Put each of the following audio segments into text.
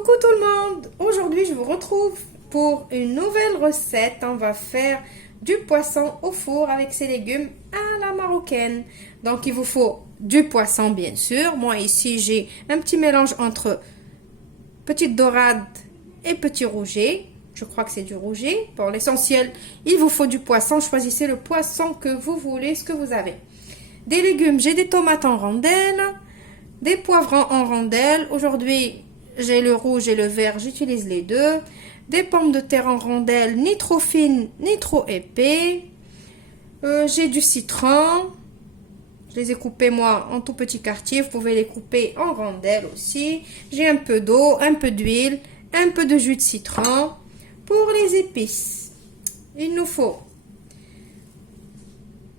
Coucou tout le monde! Aujourd'hui, je vous retrouve pour une nouvelle recette. On va faire du poisson au four avec ses légumes à la marocaine. Donc, il vous faut du poisson, bien sûr. Moi, ici, j'ai un petit mélange entre petite dorade et petit rouget. Je crois que c'est du rouget. Pour l'essentiel, il vous faut du poisson. Choisissez le poisson que vous voulez, ce que vous avez. Des légumes, j'ai des tomates en rondelles, des poivrons en rondelles. Aujourd'hui, j'ai le rouge et le vert, j'utilise les deux. Des pommes de terre en rondelles, ni trop fines, ni trop épais. J'ai du citron. Je les ai coupés, moi, en tout petits quartiers. Vous pouvez les couper en rondelles aussi. J'ai un peu d'eau, un peu d'huile, un peu de jus de citron. Pour les épices, il nous faut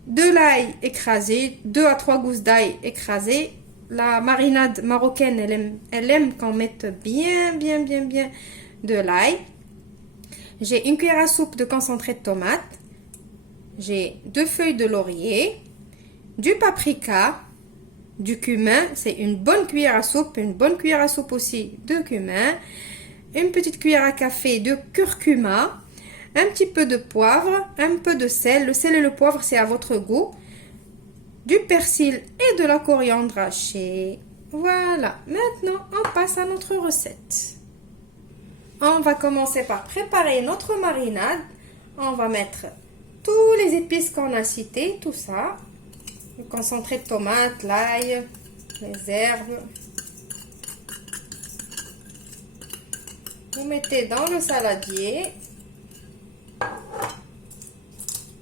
de l'ail écrasé, 2 à 3 gousses d'ail écrasées. La marinade marocaine, elle aime qu'on mette bien de l'ail. J'ai une cuillère à soupe de concentré de tomate. J'ai 2 feuilles de laurier, du paprika, du cumin. C'est une bonne cuillère à soupe, une bonne cuillère à soupe aussi de cumin. Une petite cuillère à café de curcuma. Un petit peu de poivre, un peu de sel. Le sel et le poivre, c'est à votre goût. Du persil et de la coriandre hachée. Voilà, maintenant on passe à notre recette. On va commencer par préparer notre marinade. On va mettre tous les épices qu'on a cités, tout ça. Le concentré de tomate, l'ail, les herbes. Vous mettez dans le saladier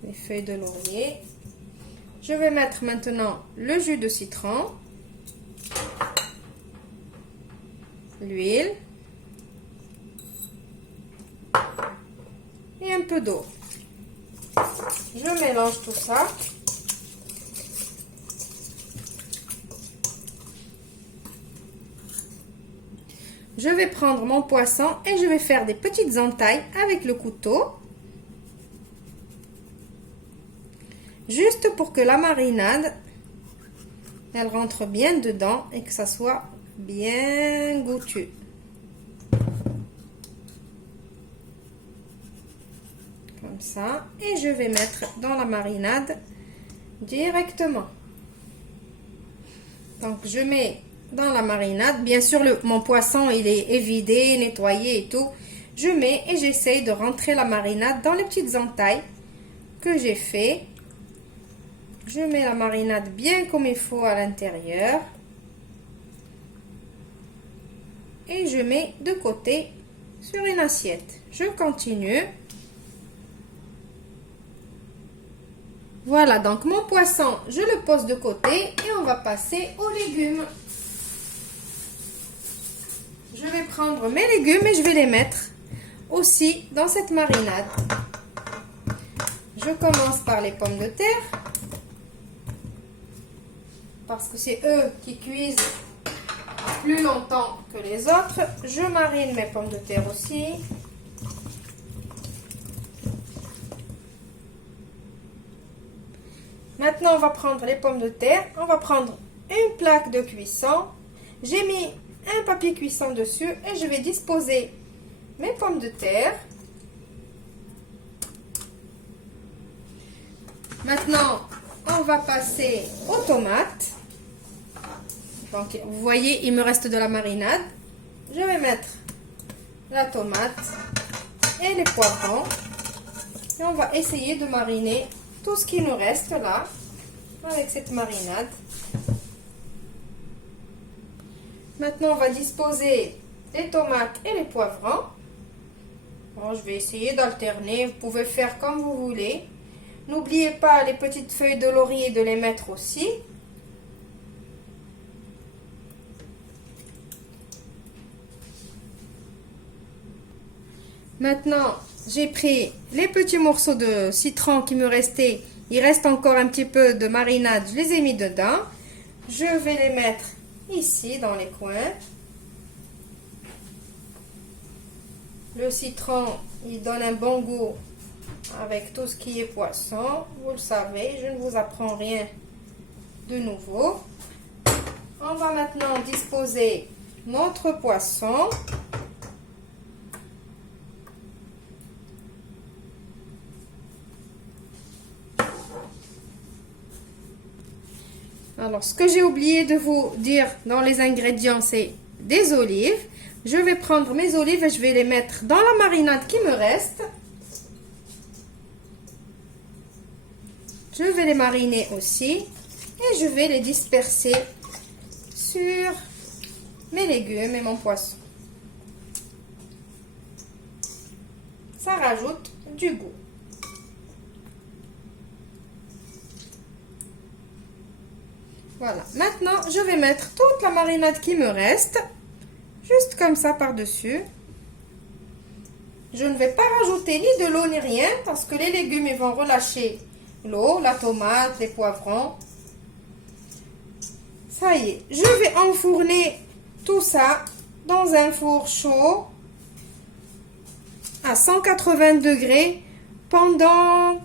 les feuilles de laurier. Je vais mettre maintenant le jus de citron, l'huile et un peu d'eau. Je mélange tout ça. Je vais prendre mon poisson et je vais faire des petites entailles avec le couteau. Juste pour que la marinade, elle rentre bien dedans et que ça soit bien goûtu. Comme ça. Et je vais mettre dans la marinade directement. Donc, je mets dans la marinade. Bien sûr, mon poisson, il est évidé, nettoyé et tout. Je mets et j'essaye de rentrer la marinade dans les petites entailles que j'ai fait. Je mets la marinade bien comme il faut à l'intérieur. Et je mets de côté sur une assiette. Je continue. Voilà, donc mon poisson, je le pose de côté et on va passer aux légumes. Je vais prendre mes légumes et je vais les mettre aussi dans cette marinade. Je commence par les pommes de terre. Parce que c'est eux qui cuisent plus longtemps que les autres. Je marine mes pommes de terre aussi. Maintenant, on va prendre les pommes de terre. On va prendre une plaque de cuisson. J'ai mis un papier cuisson dessus et je vais disposer mes pommes de terre. Maintenant, on va passer aux tomates. Donc, vous voyez, il me reste de la marinade. Je vais mettre la tomate et les poivrons. Et on va essayer de mariner tout ce qui nous reste là, avec cette marinade. Maintenant, on va disposer les tomates et les poivrons. Bon, je vais essayer d'alterner. Vous pouvez faire comme vous voulez. N'oubliez pas les petites feuilles de laurier de les mettre aussi. Maintenant, j'ai pris les petits morceaux de citron qui me restaient. Il reste encore un petit peu de marinade. Je les ai mis dedans. Je vais les mettre ici dans les coins. Le citron, il donne un bon goût avec tout ce qui est poisson. Vous le savez, je ne vous apprends rien de nouveau. On va maintenant disposer notre poisson. Alors, ce que j'ai oublié de vous dire dans les ingrédients, c'est des olives. Je vais prendre mes olives et je vais les mettre dans la marinade qui me reste. Je vais les mariner aussi et je vais les disperser sur mes légumes et mon poisson. Ça rajoute du goût. Voilà, maintenant je vais mettre toute la marinade qui me reste, juste comme ça par-dessus. Je ne vais pas rajouter ni de l'eau ni rien parce que les légumes ils vont relâcher l'eau, la tomate, les poivrons. Ça y est, je vais enfourner tout ça dans un four chaud à 180 degrés pendant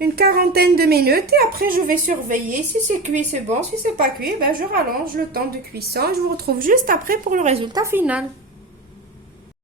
une quarantaine de minutes et après je vais surveiller. Si c'est cuit, c'est bon. Si c'est pas cuit, ben je rallonge le temps de cuisson. Je vous retrouve juste après pour le résultat final.